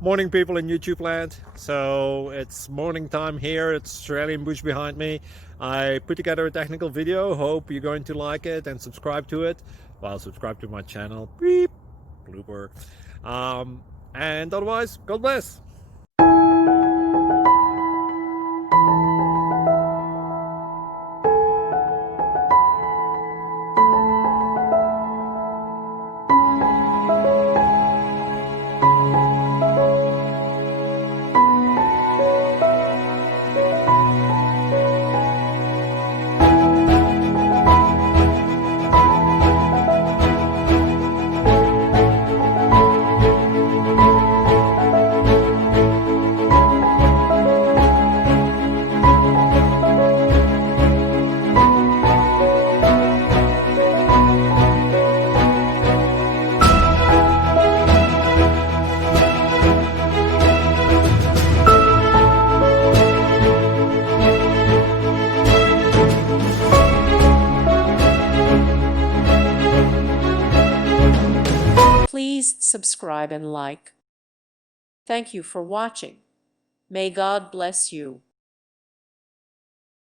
Morning, people in YouTube land. So it's morning time here. It's Australian bush behind me. I put together a technical video. Hope you're going to like it and subscribe to it. Well, subscribe to my channel. Beep, blooper. And otherwise, God bless. Please subscribe and like. Thank you for watching. May God bless you.